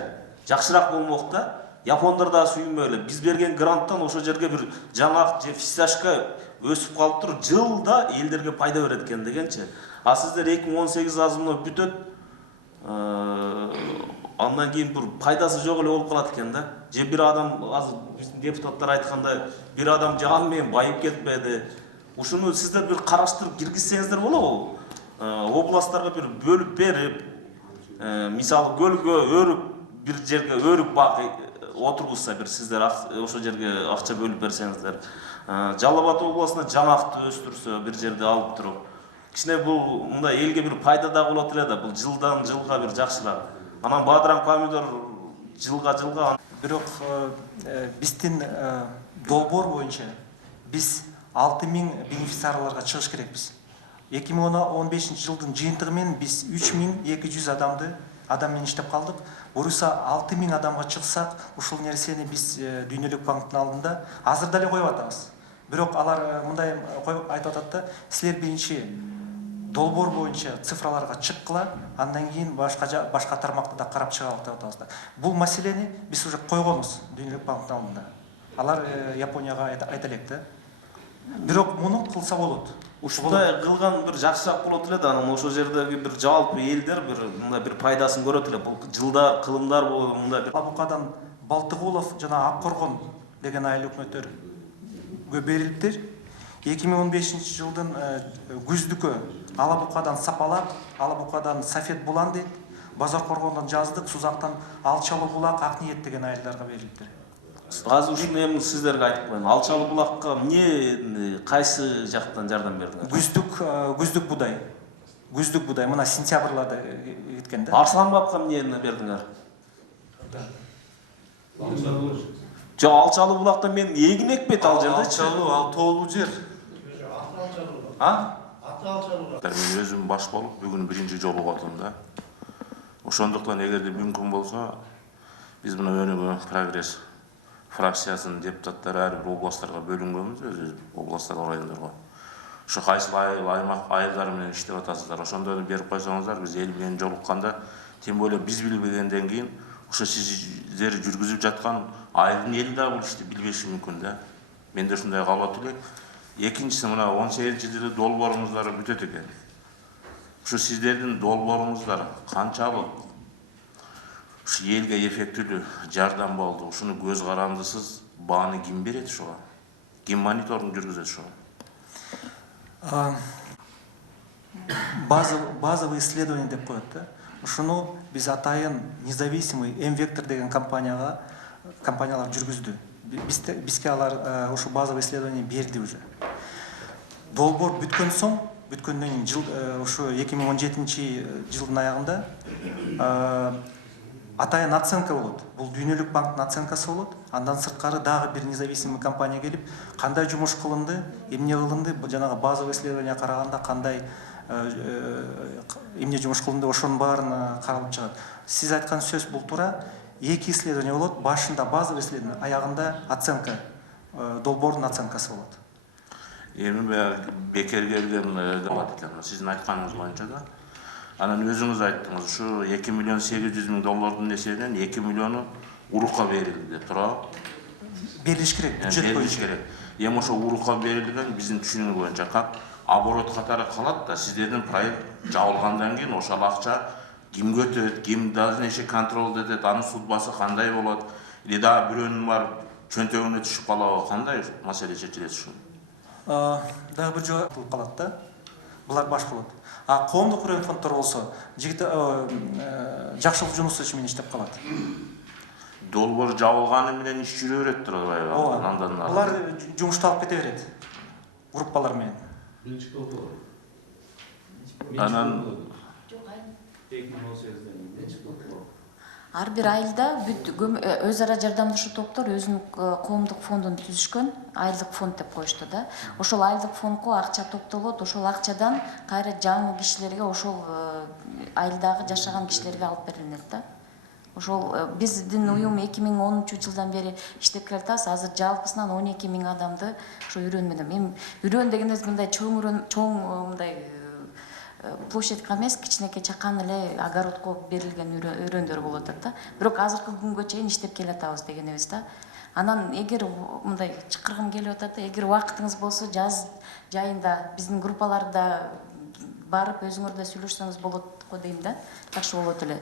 жакшыраак болмок да. Япондор да сүйүнбөй эле. Биз берген гранттан ошол жерге бир жаңак же фисташка өсүп калыптыр, жылда элдерге пайда берет экен дегенчи. А сиздер 2018 азымына бүтөт, андан кийин бир пайдасы жок эле болуп калат экен да. Же бир адам, азыр биздин депутаттар айткандай, бир адам жан менен байып кетпеди. Ушуну сиздер бир караштырып киргизсеңиздер болобу? Областтарга бир бөлүп берип, мисалы көлгө өрүк, бир жерге өрүк бакы отургузса, бир сиздер ошол жерге акча бөлүп берсеңиздер. Жалал Абад областына жаңакты өстүрсө, бир жерде алып туруп. Кичине бул мындай элге бир пайда да болот эле да, бул жылдан жылга бир жакшыраак. Анан бадыран помидор жылга бирок биздин долбоор боюнча биз 6000 бенефициарларга чыгыш керекпиз. 2015 жылдын жыйынтыгы менен биз 3200 адам менен иштеп калдык. Буюрса 6000 адамга чыксак, ушул нерсени биз Дүйнөлүк банктын алдында азыр деле коюп атабыз. Бирок алар мындай коюп айтып атат да, силер биринчи долбоор боюнча цифраларга чыккыла, андан кийин башка тармакты да карап чыгалы деп атабыз да. Бул маселени биз уже койгонбуз Дүйнөлүк банктын алдында. Алар Японияга айта элек да. Бирок муну кылса болот. Ушундай кылган бир жакшыраак болот эле да, анан ошол жердеги бир жалпы элдер мындай бир пайдасын көрөт эле. Бул жылдар, кылымдар мындай бир Алабукадан Балтыгулов жана Аккоргон деген айыл өкмөттөргө берилиптир. 2015 жылдын күздүкө Алабукадан Сапалак, Алабукадан Сафет Булан дейт, Базар Коргондон Жаздык, Сузактан Алчалы Булак, Акниет деген айылдарга берилиптир. азыр ушуну эми сиздерге айтып коеюн. Алчалы булакка эмне кайсы жактан жардам бердиңер? Күздүк будай. Күздүк будай мына сентябрларда кеткен да. Арсланбапка эмнени бердиңер? Жок, Алчалы булакта мен эгин экпейт ал жердечи. Алчалы, ал тоолуу жер. Мен өзүм баш болуп бүгүн биринчи жолу кылдым да. Ошондуктан эгерде мүмкүн болсо биз мына өнүгүү прогресс фракциясынын депутаттары ар бир областтарга бөлүнгөнбүз, өз областтарга райондорго. Ушу кайсы аймак айылдары менен иштеп атасыздар, ошондо берип койсоңуздар, биз эл менен жолукканда, тем более биз билбегенден кийин ошо сиздер жүргүзүп жаткан айылдын эли да бул ишти билбеши мүмкүн да. Менде ушундай кабат элек. Экинчиси мына 18-жылы долбооруңуздар бүтөт экен. Ушу сиздердин долбооруңуздар канчалык ушу элге эффектилүү жардам болду? Ушуну көз карандысыз бааны ким берет ушуга? Ким мониторинг жүргүзөт ушуга? Базовый исследование деп коет да. Ушуну биз атайын независимый М-Вектор деген компаниялар жүргүздү. Бизге алар ушу базовый исследование берди уже. Долбоор бүткөн соң, бүткөндөн кийин ушу 2017 жылдын аягында атайын оценка болот. Бул Дүйнөлүк банктын оценкасы болот. Андан сырткары дагы бир независимый компания келип, кандай жумуш кылынды, эмне кылынды, жанагы базовый исследование караганда кандай эмне жумуш кылынды, ошонун баарын каралып чыгат. Сиз айткан сөз бул туура. 2 исследование болот. Башында базовый исследование, аягында оценка, долбоордун оценкасы болот. Эми бекер келген кабат экен. Сиздин айтканыңыз боюнча да. Анан өзүңүз айттыңыз, ушу 2 миллион 800 миң доллардын эсебинен 2 миллиону урукка берилди деп туурабы? Берилиш керек, бюджет боюнча. Эми ошо урукка берилген биздин түшүнүк боюнча как оборот катары калат да, сиздердин проект жабылгандан кийин ошол акча кимге өтөт, ким дальнейший контролду этет, анын судьбасы кандай болот? Или дагы бирөөнүн бар чөнтөгүнө түшүп калабы, кандай маселе чечилет ушул? Дагы бир жолу кылып калат да. Булар баш болот. А коомдук үрөн фонддор болсо, жигит Жакшылык Жунусович менен иштеп калат. Долбоор жабылганы менен иш жүрө берет турбайбы? Андан булар жумушту алып кете берет. Группалар менен. Анан Ар бир айылда өз ара жардамдашуу топтор өзүнүн коомдук фондун түзүшкөн, айылдык фонд деп коюшту да. Ошол айылдык фондго акча топтолот, ошол акчадан кайра жаңы кишилерге, ошол айылдагы жашаган кишилерге алып берилет да. Ошол биздин уюм 2010 жылдан бери иштеп келатабыз. Азыр жалпысынан 12 миң адамды ошо үрөн менен. Эми үрөн дегенде мындай чоң мындай площадька эмес, кичинекей чакан эле огородко берилген үрөндөр болот да. Бирок азыркы күнгө чейин иштеп келатабыз дегенибиз да. Анан эгер мындай чакыргым келип атат да, эгер убактыңыз болсо жаз жайында биздин группаларда барып өзүңөр да сүйлөшсөңүз болот го дейм да. Жакшы болот эле.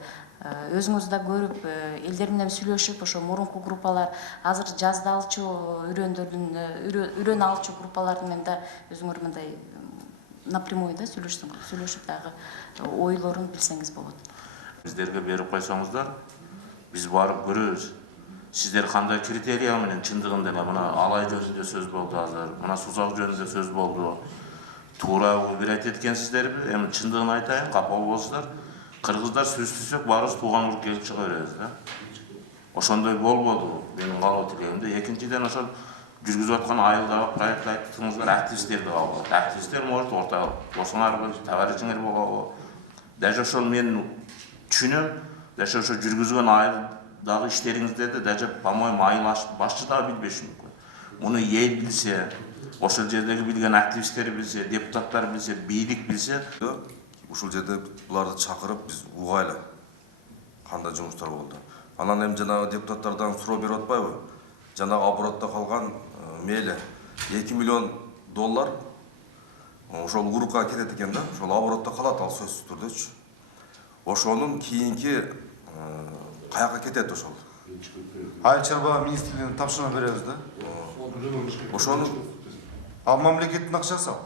Өзүңүз да көрүп, элдер менен сүйлөшүп, ошо мурунку группалар, азыр жазда алчу үрөн алчу группалар менен да өзүңөр мындай напрямую да сүйлөшүп дагы ойлорун билсеңиз болот. Биздерге берип койсоңуздар, биз барып көрөбүз. Сиздер кандай критерия менен чындыгында эле мына алай жөнүндө сөз болду азыр, мына сузак жөнүндө сөз болду. Туура убирать эткенсиздерби? Эми чындыгын айтайын, капа болбосуздар. Кыргыздар сөз түзсөк, барыбыз тууган уруп келип чыга беребиз да. ошондой болбоду менин каалоо тилегимде. Экинчиден ошол жүргүзүп аткан айылдагы проект айттыңыздар, активисттерди кабыл алат. Активисттер может орто досуңар, товарищиңер болобу. Даже ошол мен түшүнөм, даже ошо жүргүзгөн айылдагы иштериңиздерди даже, по-моему, айыл башчы дагы билбеши мүмкүн. Муну эл билсе, ошол жердеги билген активисттер билсе, депутаттар билсе, бийлик билсе, ушул жерде буларды чакырып биз угайлы кандай жумуштар болду. Анан эми жанагы депутаттардан суроо берип атпайбы? Жанагы оборотто калган мейли 2 миллион доллар ошол урукка кетет экен да, ошол оборотто калат ал сөзсүз түрдөчү. Ошонун кийинки каяка кетет ошол? Айыл чарба министрлигине тапшырма беребиз да. Ошону Ал мамлекеттин акчасы ал.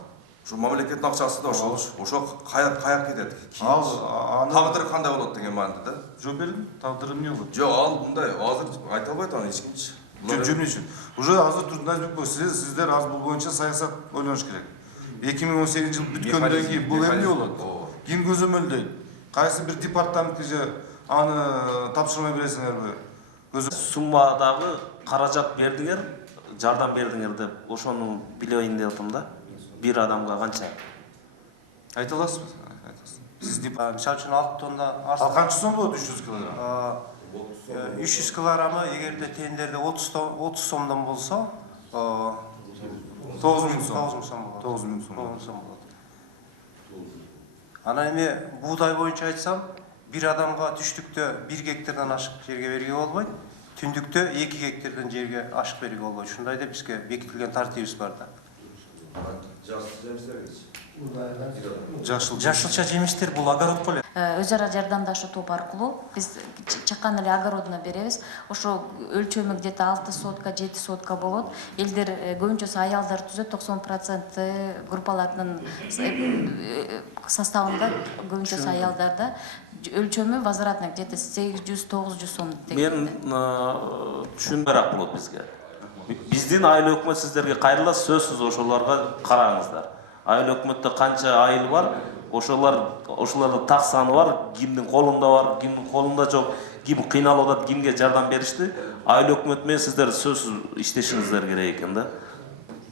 ошо мамлекеттин акчасы да ошо каяк кетет? Ал Тагдыры кандай болот деген мааниде да? жооп бердим. Тагдыры эмне болот? Жок, ал мындай азыр айта албайт аны эч кимчи. Жок, жөн үчүн. Уже азыр Турдуназбек сиздер аз бул боюнча саясат ойлонуш керек. 2018 жыл бүткөндөн кийин бул эмне болот? Ким көзөмөлдөйт? Кайсы бир департаментке же аны тапшырма бересиңерби? Суммадагы каражат бердиңер, жардам бердиңер деп ошону билейин деп атам да. Бир адамга канча? Айта аласызбы? Сиз Мисалы үчүн 6 тонна ал канча сом болот 300 килограмм? 300 килограммы эгерде тендерде 30 сомдон болсо 9000 сом. 9000 сом болот. 9000 сом. 9000 сом болот. Анан эми буудай боюнча айтсам, бир адамга түштүктө 1 гектардан ашык жерге берүүгө болбойт, түндүктө 2 гектардан жерге ашык берүүгө болбойт. Ушундай деп бизге бекитилген тартибибиз бар да. Жашылча жемиштер бул огород го эле. Өз ара жардамдашуу топ аркылуу биз чакан эле огородуна беребиз. Ошо өлчөмү где-то 6 сотка, 7 сотка болот. Элдер көбүнчөсү аялдар түзөт, 90% группалардын составында көбүнчөсү аялдарда. Өлчөмү возвратный где-то 800-900 сом Мен түшүнбөйрөөк болот бизге. Биздин айыл өкмөт сиздерге кайрыла, сөзсүз ошолорго караңыздар. Айыл өкмөттө канча айыл бар, ошолордун так саны бар, кимдин колунда бар, кимдин колунда жок, ким кыйналып атат, кимге жардам беришти. Айыл өкмөт менен сиздер сөзсүз иштешиңиздер керек экен да.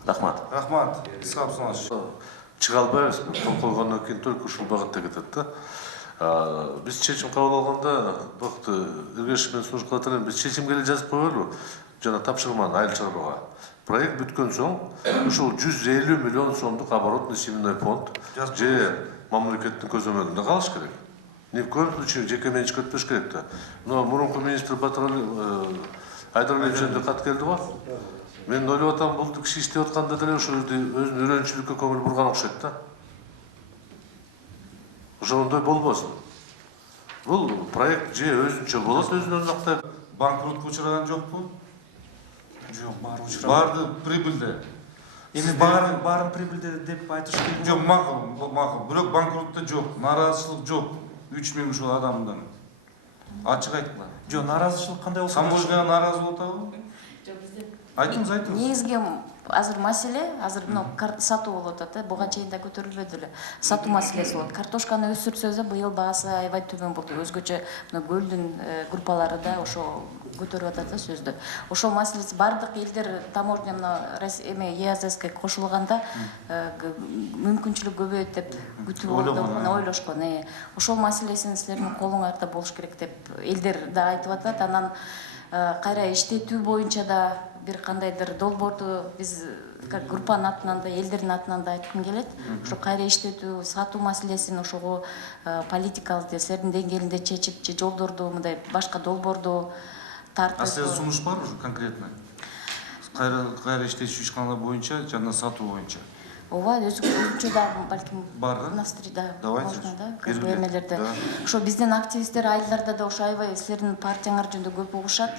Рахмат. Рахмат. Сапсыңыз. Чыга албайбыз, кол койгондон кийин только ушул багытта кетет да. Биз чечим кабыл алганда, бакты Эргешев менен сунуш кылат элем, биз чечимге эле жазып койгойлу. Жана тапшырманы айыл чарбага. Проект бүткөн соң ушул 150 миллион сомдук оборотный семенной фонд же мамлекеттин көзөмөлүндө калыш керек. Ни в коем случае жеке менчикке өтпөш керек да. Но мурунку министр Айдарбековичтен кат келди го. Мен ойлоп атам, бул киши иштеп атканда деле ошо өзүнүн үйрөнчүлүккө көңүл бурган окшойт да. Ошондой болбосун. Бул проект же өзүнчө болот, өзүнөн ырдактап. Банкротко учураган жокпу? Жок, баары учурабайт. Барды прибыльде. Эми баарын прибыльде деп айтыш керек. Жок, макул. Бирок банкротто жок, нараазычылык жок. 3000 ушул адамдан. Ачык айткыла. Жок, нараазычылык кандай болсо Самбожга нааразы болуп атабы? Жок, бизде Айтыңыз. негизги азыр маселе, азыр сатуу болуп атат, буга чейин да көтөрүлбөдү эле. Сатуу маселеси болот. Картошканы өстүрсөз быйыл баасы аябай төмөн болду. Өзгөчө көлдүн группалары да ошо көтөрүп атат да сөздү. Ошол маселеси бардык элдер таможня ЕАЗСке кошулганда мүмкүнчүлүк көбөйөт деп күтүп ойлошкон. Ошол маселесин силердин колуңарда болуш керек деп элдер да айтып атат. Анан кайра иштетүү боюнча да бир кандайдыр долбоорду биз группанын атынан да элдердин атынан да айткым келет. Ошо кайра иштетүү, сатуу маселесин ошого политикалык силердин деңгээлинде чечип, же жолдорду мындай башка долбоорду тартып. Сизде сунуш бар уже конкретно? Кайра иштетүү ишканалар боюнча жана сатуу боюнча. Ооба, өзүнчө да балким бар да. Давайте. Можно да, эмелерде. Ошо биздин активисттер айылдарда да ошо аябай силердин партияңар жөнүндө көп угушат.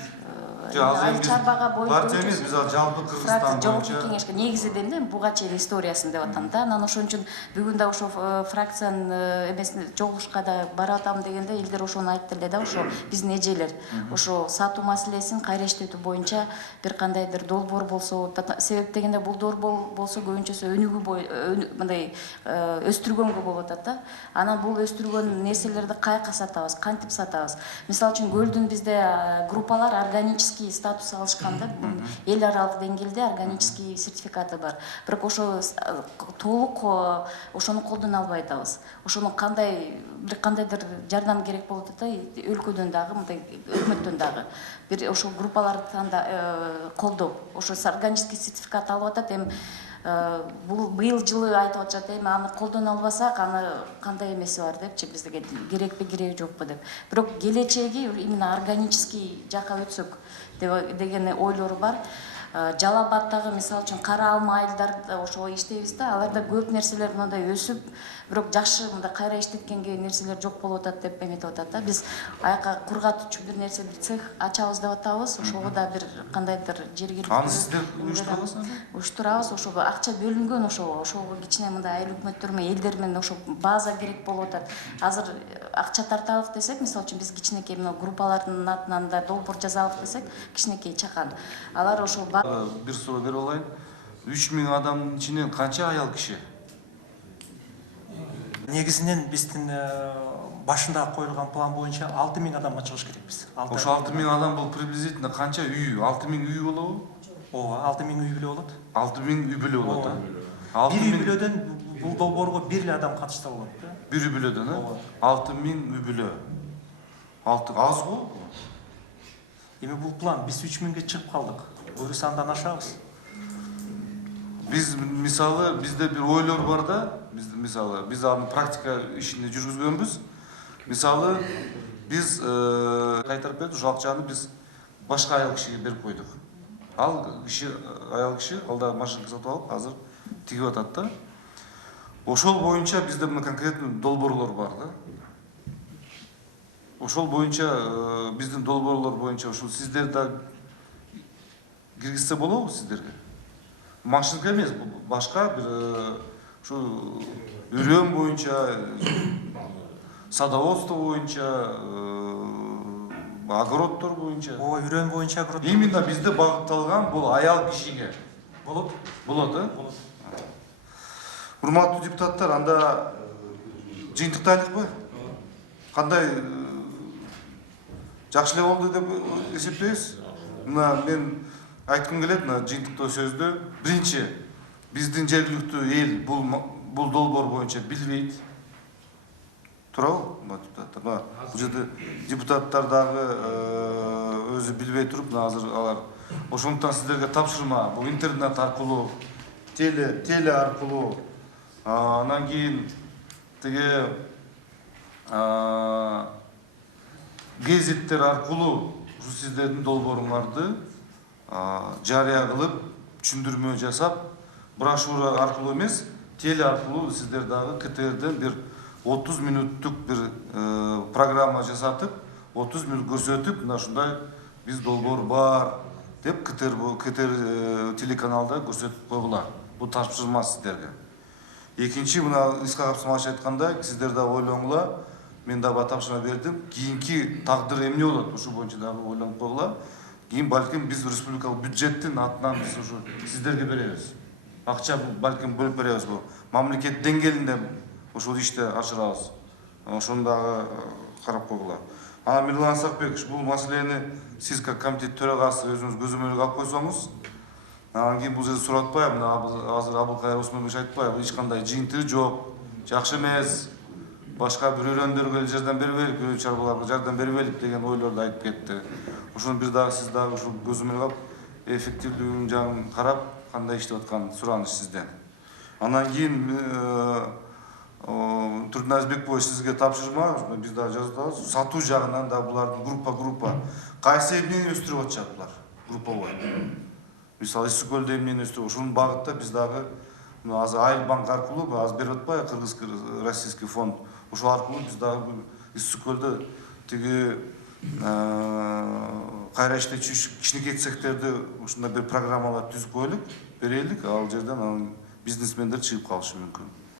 айыл чарбага партия эмес, биз ал жалпы Кыргызстан жогорку боюнча кеңешке негизи дейм да, буга чейин историясын деп атам да. Анан ошон үчүн бүгүн да ошо фракциянын эмесине жогулушка да барып атам дегенде элдер ошону айтты эле да, ошо биздин эжелер ошо сатуу маселесин кайра иштетүү боюнча бир кандайдыр долбоор болсо, себеп дегенде бул долбоор болсо көбүнчөсү өнүгүү мындай өстүргөнгө болуп атат да. Анан бул өстүргөн нерселерди кайка сатабыз, кантип сатабыз? Мисалы үчүн көлдүн бизде группалар органический статус алышкан да, эл аралык деңгээлде органический сертификаты бар. Бирок ошо толук ошону колдоно албай атабыз. Ошону кандайдыр жардам керек болуп атат да, өлкөдөн дагы, мындай өкмөттөн дагы. Бир ошо группаларды колдоп, ошо органический сертификат алып атат. Эми бул быйыл жылы айтып атышат, эми аны колдоно албасак, аны кандай эмеси бар депчи, бизге керекпи, кереги жокпу деп. Бирок келечеги именно органический жака өтсөк деген ойлору бар. Жалал Абаддагы мисалы үчүн кара алма айылдарда ошо иштейбиз да, аларда көп нерселер мындай өсүп, бирок жакшы мындай кайра иштеткенге нерселер жок болуп атат деп эметип атат да. Биз аяка кургатуучу бир нерсе, бир цех ачабыз деп атабыз. Ошого да бир кандайдыр жергиликтүү аны сиздер уюштурабызбы? Уюштурабыз, ошого акча бөлүнгөн, ошого кичине мындай айыл өкмөттөр менен элдер менен ошо база керек болуп атат. Азыр акча тарталык десек, мисалы үчүн биз кичинекей мына группалардын атынан да долбоор жазалык десек, кичинекей чакан. Алар ошо бир суроо берип алайын. 3000 адамдын ичинен канча аял киши? Негизинен биздин башында коюлган план боюнча 6000 адамга чыгыш керекпиз. Ошо 6000 адам бул приблизительно канча үй? 6000 үй болобу? Ооба, 6000 үй бүлө болот. 6000 үй бүлө болот. Бир үй бүлөдөн бул долбоорго 1 эле адам катышса болот да. Бир үй бүлөдөн, 6000 үй бүлө. Аз го? Эми бул план биз 3000ге чыгып калдык. Бул сандан ашабыз. Биз мисалы бизде бир ойлор бар да, биз аны практика ишинде жүргүзгөнбүз. Мисалы биз кайтарып бердик, ошол акчаны биз башка аял кишиге берип койдук. Ал аял киши алда машинка сатып алып, азыр тигип атат да. Ошол боюнча бизде мына конкретный долбоорлор бар да. Ошол боюнча биздин долбоорлор боюнча ушул сиздер да киргизсе болобу сиздерге? Машинка эмес, башка бир ушу үрөн боюнча, садоводство боюнча, огороддор боюнча. Ооба, үрөн боюнча огород. Именно бизде багытталган бул аял кишиге. Болот. Болот, э? Болот. Урматтуу депутаттар, анда жыйынтыктайлыкпы? Кандай жакшы эле болду деп эсептейсиз? Мына мен айткым келет, мына жыйынтыктоо сөздө биринчи биздин жергиликтүү эл бул долбоор боюнча билбейт. Туурабы, депутаттар? Бул жерде депутаттар дагы өзү билбей туруп, азыр алар ошондуктан сиздерге тапшырма, бул интернет аркылуу, теле аркылуу, анан кийин тиги гезиттер аркылуу ушу сиздердин долбооруңарды жарыя кылып, түшүндүрмө жасап, брошюра аркылуу эмес, теле аркылуу сиздер дагы КТРден бир 30 минуттук бир программа жасатып, 30 минут көрсөтүп, мына ушундай биз долбоор бар деп КТР телеканалда көрсөтүп койгула. Бул тапшырма сиздерге. Экинчи, мына Исхак Абсаматович айткандай, сиздер да ойлоңула, мен дагы тапшырма бердим. Кийинки тагдыр эмне болот? Ушул боюнча дагы ойлонуп койгула. Кийин балким биз республикалык бюджеттин атынан биз ушу сиздерге беребиз. Акча балким бөлүп беребиз бул. Мамлекет деңгээлинде ушул ишти ашырабыз. Ошону дагы карап койгула. Мирлан Сакбекович, бул маселени сиз как комитет төрагасы өзүңүз көзөмөлгө алып койсоңуз, анан кийин бул жерде суратпай, мына азыр Абылкайыр Осмонбекович айтпай, эч кандай жыйынтыгы жок, жакшы эмес, башка бир өрөндөргө жардам бербейлик, өрөө чарбаларга жардам бербейлик деген ойлорду айтып кетти. Ошону бир дагы сиз дагы ушул көзөмөлгө алып, эффективдүүлүгүн жагын карап, кандай иштеп аткан сураныш сизден. Анан кийин Турдунай Азбекбаевич сизге тапшырма, биз дагы жазып атабыз. Сатуу жагынан да булардын группа кайсы эмнени өстүрүп атышат булар группалой. Мисалы Ысык көлдө эмнени өстүрүп, ушунун багытта биз дагы азыр Айыл банк аркылуу азыр берип атпайбы Кыргызский российский фонд. Ошол аркылуу биз дагы Ысык көлдө тиги кайра иштечү кичинекей цехтерди ушундай бир программалар түзүп коелук, берелик, ал жерден бизнесмендер чыгып калышы мүмкүн.